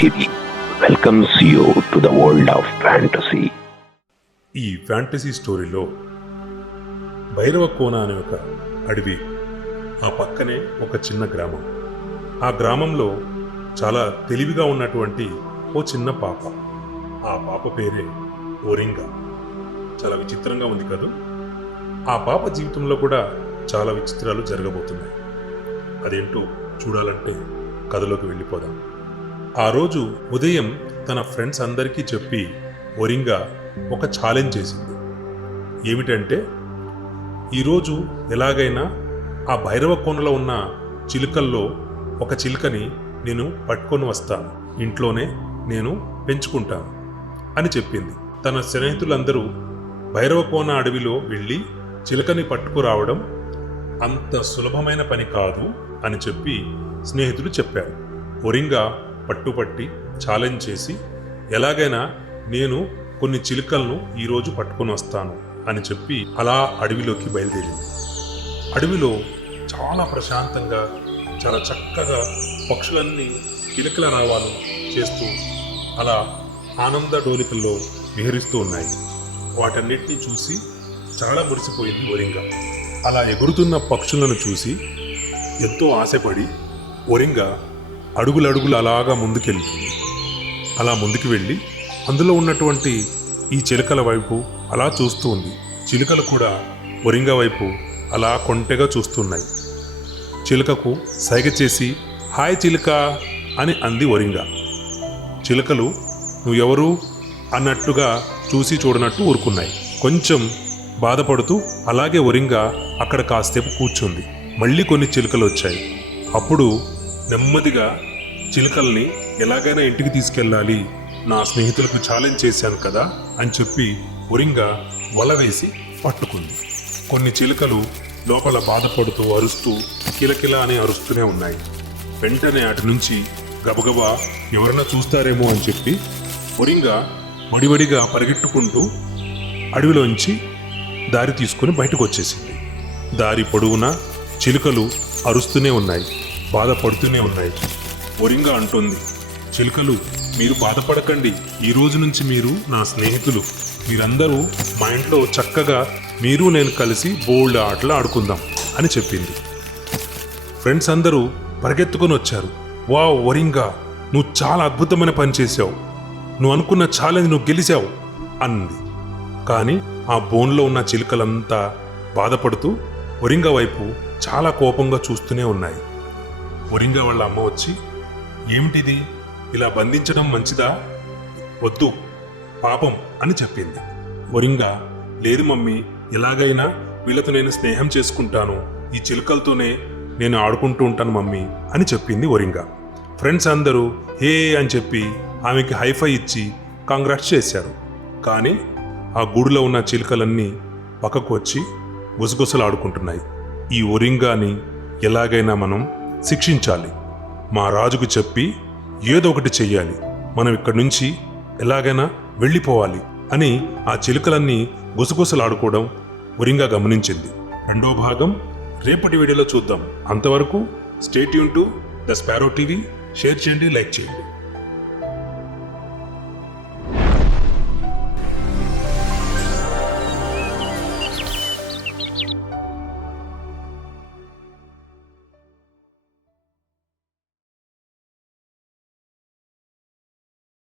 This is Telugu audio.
TV welcomes you to the world of fantasy. ఈ ఫ్యాంటసీ స్టోరీలో భైరవ కోన అనే ఒక అడవి, ఆ పక్కనే ఒక చిన్న గ్రామం. ఆ గ్రామంలో చాలా తెలివిగా ఉన్నటువంటి ఓ చిన్న పాప. ఆ పాప పేరే ఓరింగా. చాలా విచిత్రంగా ఉంది కదా. ఆ పాప జీవితంలో కూడా చాలా విచిత్రాలు జరగబోతున్నాయి. అదేంటో చూడాలంటే కథలోకి వెళ్ళిపోదాం. ఆ రోజు ఉదయం తన ఫ్రెండ్స్ అందరికీ చెప్పి ఓరింగా ఒక ఛాలెంజ్ చేసింది. ఏమిటంటే, ఈరోజు ఎలాగైనా ఆ భైరవ కోనలో ఉన్న చిలుకల్లో ఒక చిలుకని నేను పట్టుకొని వస్తాను, ఇంట్లోనే నేను పెంచుకుంటాను అని చెప్పింది. తన స్నేహితులందరూ భైరవ కోన అడవిలో వెళ్ళి చిలుకని పట్టుకురావడం అంత సులభమైన పని కాదు అని చెప్పి స్నేహితులు చెప్పారు. ఓరింగా పట్టుపట్టి ఛాలెంజ్ చేసి, ఎలాగైనా నేను కొన్ని చిలుకలను ఈరోజు పట్టుకొని వస్తాను అని చెప్పి అలా అడవిలోకి బయలుదేరింది. అడవిలో చాలా ప్రశాంతంగా, చాలా చక్కగా పక్షులన్నీ కిలకిల రావాలు చేస్తూ అలా ఆనంద డోలికల్లో విహరిస్తూ ఉన్నాయి. వాటన్నిటినీ చూసి చాలా మురిసిపోయింది ఓరింగా. అలా ఎగురుతున్న పక్షులను చూసి ఎంతో ఆశపడి ఓరింగా అడుగులడుగులు అలాగా ముందుకెళ్తుంది. అలా ముందుకు వెళ్ళి అందులో ఉన్నటువంటి ఈ చిలుకల వైపు అలా చూస్తూ ఉంది. చిలుకలు కూడా ఓరింగా వైపు అలా కొంటెగా చూస్తున్నాయి. చిలుకకు సైగ చేసి, హాయ్ చిలుక అని అంది ఓరింగా. చిలుకలు నువ్వెవరు అన్నట్టుగా చూసి చూడనట్టు ఊరుకున్నాయి. కొంచెం బాధపడుతూ అలాగే ఓరింగా అక్కడ కాసేపు కూర్చుంది. మళ్ళీ కొన్ని చిలుకలు వచ్చాయి. అప్పుడు నెమ్మదిగా చిలుకల్ని ఎలాగైనా ఇంటికి తీసుకెళ్ళాలి, నా స్నేహితులకు ఛాలెంజ్ చేశాను కదా అని చెప్పి ఓరింగా వల వేసి పట్టుకుంది. కొన్ని చిలుకలు లోపల బాధపడుతూ అరుస్తూ కిలకిల అని అరుస్తూనే ఉన్నాయి. వెంటనే అటు నుంచి గబగబా ఎవరైనా చూస్తారేమో అని చెప్పి ఓరింగా వడివడిగా పరిగెట్టుకుంటూ అడవిలోంచి దారి తీసుకుని బయటకు వచ్చేసింది. దారి పొడవునా చిలుకలు అరుస్తూనే ఉన్నాయి, బాధపడుతూనే ఉన్నాయి. ఓరింగా అంటుంది, చిలుకలు మీరు బాధపడకండి, ఈ రోజు నుంచి మీరు నా స్నేహితులు, మీరందరూ మా ఇంట్లో చక్కగా మీరు నేను కలిసి బోల్డ్ ఆటలు ఆడుకుందాం అని చెప్పింది. ఫ్రెండ్స్ అందరూ పరిగెత్తుకొని వచ్చారు. వావ్ ఓరింగా, నువ్వు చాలా అద్భుతమైన పని చేశావు, నువ్వు అనుకున్న ఛాలెంజ్ నువ్వు గెలిచావు అంది. కానీ ఆ బోన్లో ఉన్న చిలుకలంతా బాధపడుతూ ఓరింగా వైపు చాలా కోపంగా చూస్తూనే ఉన్నాయి. ఓరింగా వాళ్ళ అమ్మ వచ్చి, ఏమిటిది, ఇలా బంధించడం మంచిదా, వద్దు పాపం అని చెప్పింది. ఓరింగా, లేదు మమ్మీ, ఎలాగైనా వీళ్ళతో నేను స్నేహం చేసుకుంటాను, ఈ చిలుకలతోనే నేను ఆడుకుంటూ ఉంటాను మమ్మీ అని చెప్పింది ఓరింగా. ఫ్రెండ్స్ అందరూ హే అని చెప్పి ఆమెకి హైఫై ఇచ్చి కాంగ్రాట్స్ చేశారు. కానీ ఆ గూడులో ఉన్న చిలుకలన్నీ పక్కకు వచ్చి గుసగుసలు ఆడుకుంటున్నాయి. ఈ ఓరింగాని ఎలాగైనా మనం శిక్షించాలి, మా రాజుకు చెప్పి ఏదో ఒకటి చెయ్యాలి, మనం ఇక్కడి నుంచి ఎలాగైనా వెళ్ళిపోవాలి అని ఆ చిలుకలన్నీ గుసగుసలాడుకోవడం ఓరింగా గమనించింది. రెండో భాగం రేపటి వీడియోలో చూద్దాం. అంతవరకు stay tune to the sparrow TV. Share చేయండి, లైక్ చేయండి.